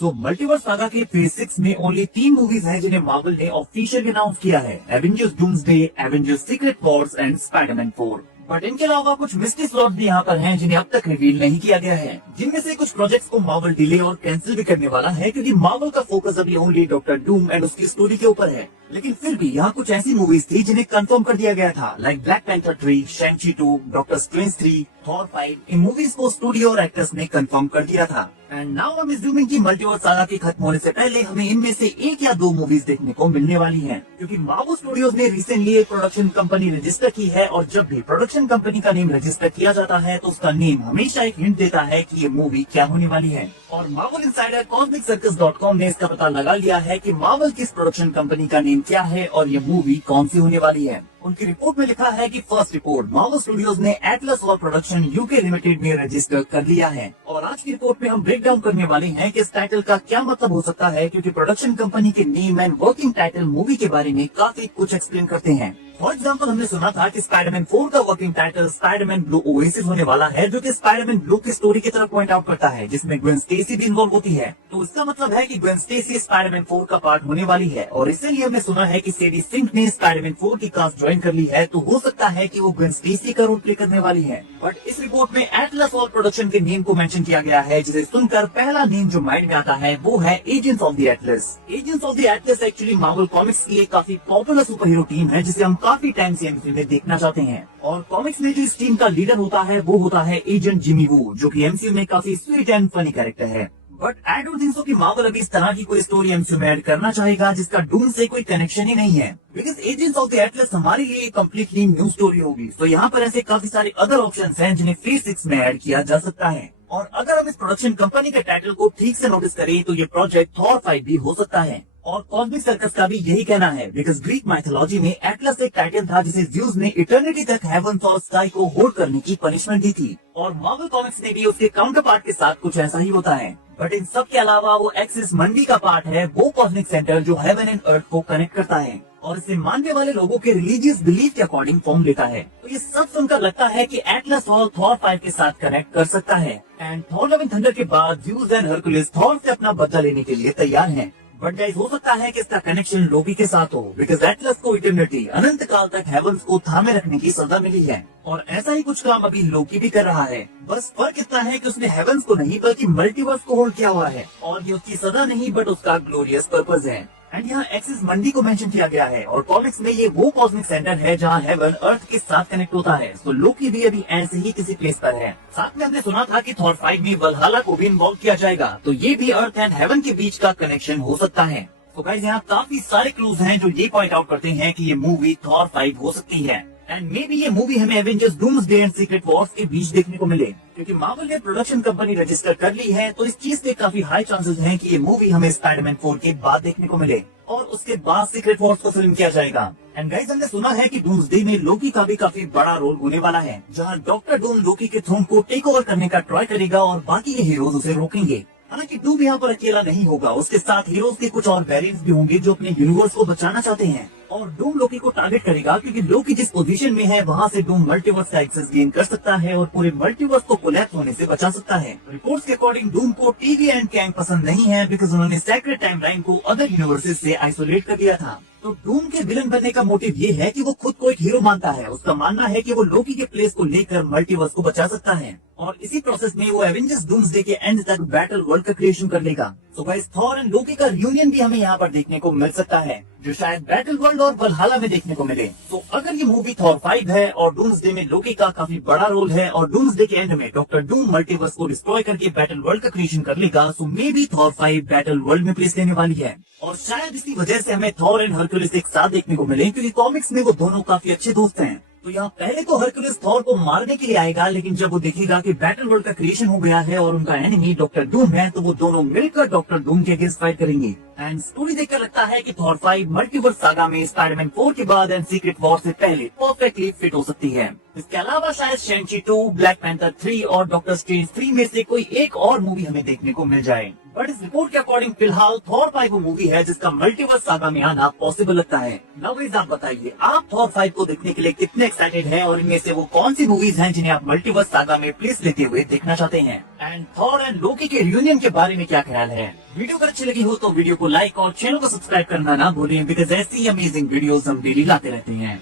सो multiverse saga के phase 6 में only 3 movies हैं जिन्हें मार्वल ने ऑफिशियली अनाउंस किया है। Avengers doomsday, Avengers secret Wars and Spiderman 4। But इनके अलावा कुछ मिस्ट्री स्लॉट भी यहाँ पर हैं जिन्हें अब तक रिवील नहीं किया गया है, जिनमें से कुछ प्रोजेक्ट्स को मार्वल डिले और कैंसिल भी करने वाला है, क्योंकि मार्वल का फोकस अभी ओनली डॉक्टर डूम एंड उसकी स्टोरी के ऊपर है। लेकिन फिर भी यहाँ कुछ ऐसी मूवीज थी जिन्हें कंफर्म कर दिया गया था, like black panther 3, शैंग-ची 2, doctor strange 3, Thor 5। इन मूवीज को स्टूडियो और एक्टर्स ने कंफर्म कर दिया था। And now I am assuming कि मल्टीवर्स सागा के खत्म होने से पहले हमें इनमें से 1 या 2 मूवीज देखने को मिलने वाली हैं, क्योंकि मार्वल स्टूडियोज ने रिसेंटली एक प्रोडक्शन कंपनी रजिस्टर की है, और जब भी प्रोडक्शन कंपनी का नेम रजिस्टर किया जाता है तो उसका नेम हमेशा एक हिंट देता है कि ये मूवी क्या होने वाली है। और मार्वल इनसाइडर CosmicCircus.com ने इसका पता लगा लिया है कि मार्वल किस प्रोडक्शन कंपनी का नेम क्या है और ये मूवी कौन सी होने वाली है। उनकी रिपोर्ट में लिखा है कि फर्स्ट रिपोर्ट मार्वल स्टूडियोज ने Atlas war production UK limited में रजिस्टर कर लिया है। और आज की रिपोर्ट में हम ब्रेक डाउन करने वाले हैं कि इस टाइटल का क्या मतलब हो सकता है, क्योंकि प्रोडक्शन कंपनी के name and working title movie के बारे में काफी कुछ एक्सप्लेन करते हैं। फॉर एग्जाम्पल, हमने सुना था कि स्पाइडरमैन 4 का working title Spiderman blue oasis होने वाला है, जो कि स्पाइडरमैन ब्लू की स्टोरी की तरफ पॉइंट आउट करता है, जिसमें ग्वेन स्टेसी भी इन्वॉल्व होती है। तो इसका मतलब है कि ग्वेन स्टेसी स्पाइडरमैन 4 का पार्ट होने वाली है। और इसीलिए हमने सुना है कि सेडी सिंक ने स्पाइडरमैन 4 की कास्ट ज्वाइन कर ली है, तो हो सकता है कि वो ग्वेन स्टेसी का रोल प्ले करने वाली है। बट इस रिपोर्ट में एटलस वॉर प्रोडक्शन के नेम को मेंशन किया गया है, जिसे सुनकर पहला नेम जो माइंड में आता है वो है agents of the Atlas. Agents of the Atlas actually Marvel comics की एक काफी पॉपुलर सुपर हीरो टीम है, जिसे हम काफी टाइम से में देखना चाहते हैं। और कॉमिक्स में जो इस टीम का लीडर होता है वो होता है एजेंट जिमी वू, जो कि एमसीयू में काफी स्वीट एंड फनी कैरेक्टर है। But I don't think so कि मार्वल अभी इस तरह की कोई स्टोरी एमसीयू में ऐड करना चाहेगा जिसका डूम से कोई कनेक्शन ही नहीं है, because agents of the Atlas हमारे लिए कम्प्लीटली न्यू स्टोरी होगी। तो यहाँ पर ऐसे काफी सारे अदर ऑप्शंस हैं जिन्हें फेज 6 में ऐड किया जा सकता है। और अगर हम इस प्रोडक्शन कंपनी के टाइटल को ठीक से नोटिस करें तो ये प्रोजेक्ट थॉर 5 भी हो सकता है। और कॉस्मिक सर्कस का भी यही कहना है, बिकॉज ग्रीक माइथोलॉजी में एटलस एक टाइटन था जिसे ज़्यूस ने इटर्निटी तक हेवंस और स्काई को होल्ड करने की पनिशमेंट दी थी। और मार्वल कॉमिक्स में भी उसके काउंटर पार्ट के साथ कुछ ऐसा ही होता है। बट इन सब के अलावा वो एक्सिस मंडी का पार्ट है, वो कॉस्मिक सेंटर जो हेवन एंड अर्थ को कनेक्ट करता है और इसे मानने वाले लोगों के रिलीजियस बिलीफ के अकॉर्डिंग फॉर्म लेता है। तो ये सब सुनकर लगता है कि एटलस और थॉर 5 के साथ कनेक्ट कर सकता है। And Thor love and thunder के बाद ज़्यूस एंड हरकुलिस थॉर से अपना बदला लेने के लिए तैयार हैं। बट गाइस, हो सकता है कि इसका कनेक्शन लोकी के साथ हो, बिकॉज एटलस को इटर्निटी अनंत काल तक हेवंस को थामे रखने की सजा मिली है। और ऐसा ही कुछ काम अभी लोकी भी कर रहा है। बस फर्क इतना है कि उसने हेवंस को नहीं बल्कि मल्टीवर्स को होल्ड किया हुआ है, और ये उसकी सजा नहीं बट उसका ग्लोरियस पर्पज है। एंड यहाँ एक्सिस मंडी को मेंशन किया गया है, और कॉमिक्स में ये वो कॉस्मिक सेंटर है जहाँ हेवन अर्थ के साथ कनेक्ट होता है। तो लोकी भी अभी ऐसे ही किसी प्लेस पर है। साथ में हमने सुना था कि थॉर 5 में वल्हाला को भी इन्वॉल्व किया जाएगा, तो ये भी अर्थ एंड हेवन के बीच का कनेक्शन हो सकता है। तो गाइस, यहाँ काफी सारे क्लूज हैं जो ये पॉइंट आउट करते हैं कि ये मूवी थॉर 5 हो सकती है। एंड मे बी ये मूवी हमें Avengers doomsday and secret Wars के बीच देखने को मिले, क्योंकि मार्वल ने प्रोडक्शन कंपनी रजिस्टर कर ली है। तो इस चीज के काफी हाई चांसेस हैं कि ये मूवी हमें स्पाइडरमैन 4 के बाद देखने को मिले, और उसके बाद सीक्रेट वॉर्स को फिल्म किया जाएगा। एंड गाइस, हमने सुना है कि डूम्सडे में लोकी का भी काफी बड़ा रोल होने वाला है, जहाँ डॉक्टर डूम लोकी के थ्रोन को टेक ओवर करने का ट्राई करेगा और बाकी के हीरोज उसे रोकेंगे। हालांकि डूम यहाँ पर अकेला नहीं होगा, उसके साथ हीरोज के कुछ और वेरिएंट्स भी होंगे जो अपने यूनिवर्स को बचाना चाहते हैं। और डूम लोकी को टारगेट करेगा, क्योंकि लोकी जिस पोजीशन में है वहाँ से डूम मल्टीवर्स का एक्सेस गेन कर सकता है और पूरे मल्टीवर्स को कोलैप्स होने से बचा सकता है। रिपोर्ट्स के अकॉर्डिंग डूम को टीवी एंड कैंग पसंद नहीं है, बिकॉज उन्होंने सेक्रेट टाइमलाइन को अदर यूनिवर्सेस से आइसोलेट कर दिया था। तो डूम के विलन बनने का मोटिव ये है कि वो खुद को एक हीरो मानता है। उसका मानना है कि वो लोकी के प्लेस को लेकर मल्टीवर्स को बचा सकता है, और इसी प्रोसेस में वो एवेंजर्स डूम्सडे के एंड तक बैटल वर्ल्ड का क्रिएशन कर लेगा। तो गाइस, थॉर एंड लोकी का रियूनियन भी हमें यहाँ पर देखने को मिल सकता है, जो शायद बैटल वर्ल्ड और वल्हाला में देखने को मिले। तो अगर ये मूवी थॉर 5 है और डूम्सडे में लोकी का काफी बड़ा रोल है, और डूम्सडे के एंड में डॉक्टर डूम मल्टीवर्स को डिस्ट्रॉय करके बैटल वर्ल्ड का क्रिएशन कर लेगा, तो may be Thor 5 battle world में प्लेस लेने वाली है। और शायद इसी वजह से हमें थॉर एंड हरक्यूलिस एक साथ देखने को मिले, क्योंकि कॉमिक्स में वो दोनों काफी अच्छे दोस्त हैं। तो यहाँ पहले तो हरक्यूलिस थॉर को मारने के लिए आएगा, लेकिन जब वो देखेगा कि बैटल वर्ल्ड का क्रिएशन हो गया है और उनका एनिमी डॉक्टर डूम है, तो वो दोनों मिलकर डॉक्टर डूम के अगेंस्ट फाइट करेंगे। एंड स्टोरी देखकर लगता है कि थॉर 5 मल्टीवर्स सागा में स्पाइडरमैन 4 के बाद एंड सीक्रेट वॉर से पहले परफेक्टली फिट हो सकती है। इसके अलावा शायद शैंग-ची 2, ब्लैक पैंथर 3 और डॉक्टर स्ट्रेंज 3 में से कोई एक और मूवी हमें देखने को मिल जाए। बट इस रिपोर्ट के अकॉर्डिंग फिलहाल थॉर 5 वो मूवी है जिसका मल्टीवर्स सागा में आना पॉसिबल लगता है। नाउ गाइस, आप बताइए आप थॉर 5 को देखने के लिए कितने एक्साइटेड हैं, और इनमें से वो कौन सी मूवीज हैं जिन्हें आप मल्टीवर्स सागा में प्लेस लेते हुए देखना चाहते हैं। एंड थॉर एंड लोकी के रियूनियन के बारे में क्या ख्याल है? वीडियो अगर अच्छी लगी हो तो वीडियो को लाइक और चैनल को सब्सक्राइब करना ना भूलें, बिकॉज ऐसी अमेजिंग वीडियोस हम डेली लाते रहते हैं।